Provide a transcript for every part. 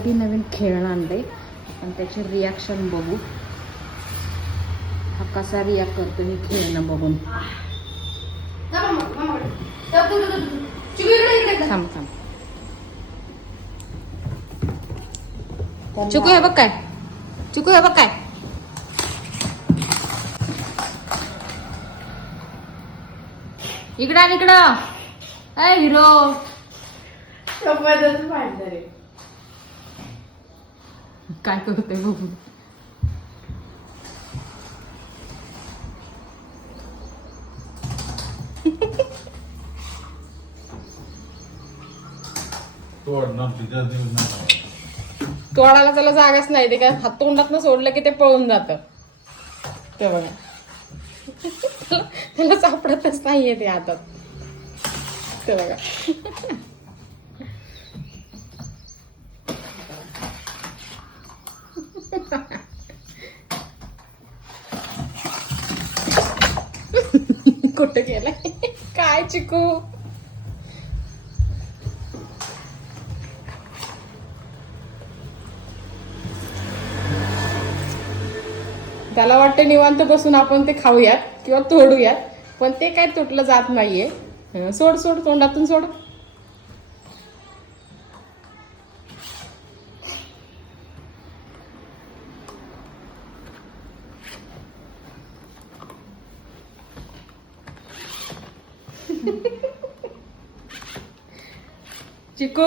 चिकूसाठी नवीन खेळणं आणलंय. आणि त्याचे रिॲक्शन बघू. हा कसा रिॲक्ट करतो मी खेळणं बघून. थांब थांब. चुकू हे बघ काय. चुकू हे बघ काय. इकडं आणि इकडं. हिरो. काय करते बघू. तोडायला त्याला जागाच नाही ते काय हात तोंडात सोडलं की ते पळून जात. ते बघा. त्याला सापडतच नाहीये ते हातात. ते बघा. कुठं गेलाय? काय चिकू? त्याला वाटतं निवांत बसून आपण ते खाऊयात किंवा तोडूयात पण ते काय तुटलं जात नाहीये. सोड सोड तोंडातून सोड. चिकू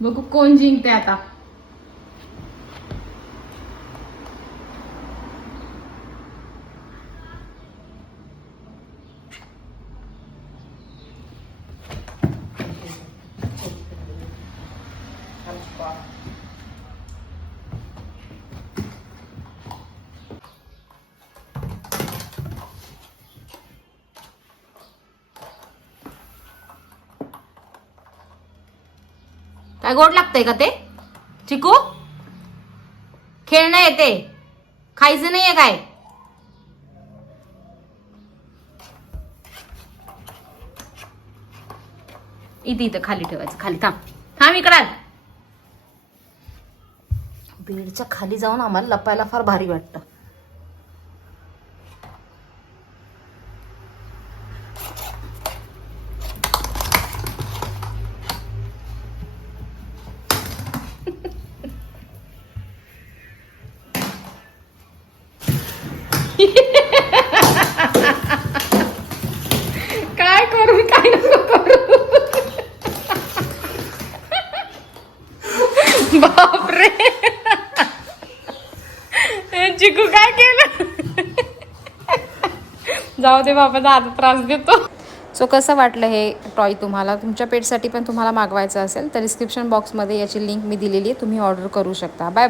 बघू कोण जिंकते आता. काय गोड लागतंय का ते? चिकू? खेळणं येते खायचं नाहीये काय? इथे इथं खाली ठेवायचं खाली थांब. थांब इकडं. बेडच्या खाली जाऊन आम्हाला लपायला फार भारी वाटतं. काय करू काय नको करू? बापरे. चिकू काय केलं? जाऊ दे बाबा दादा त्रास देतो. सो कसं वाटलं हे टॉय तुम्हाला? तुमच्या पेटसाठी पण तुम्हाला मागवायचं असेल तर डिस्क्रिप्शन बॉक्समध्ये याची लिंक मी दिलेली आहे तुम्ही ऑर्डर करू शकता. बाय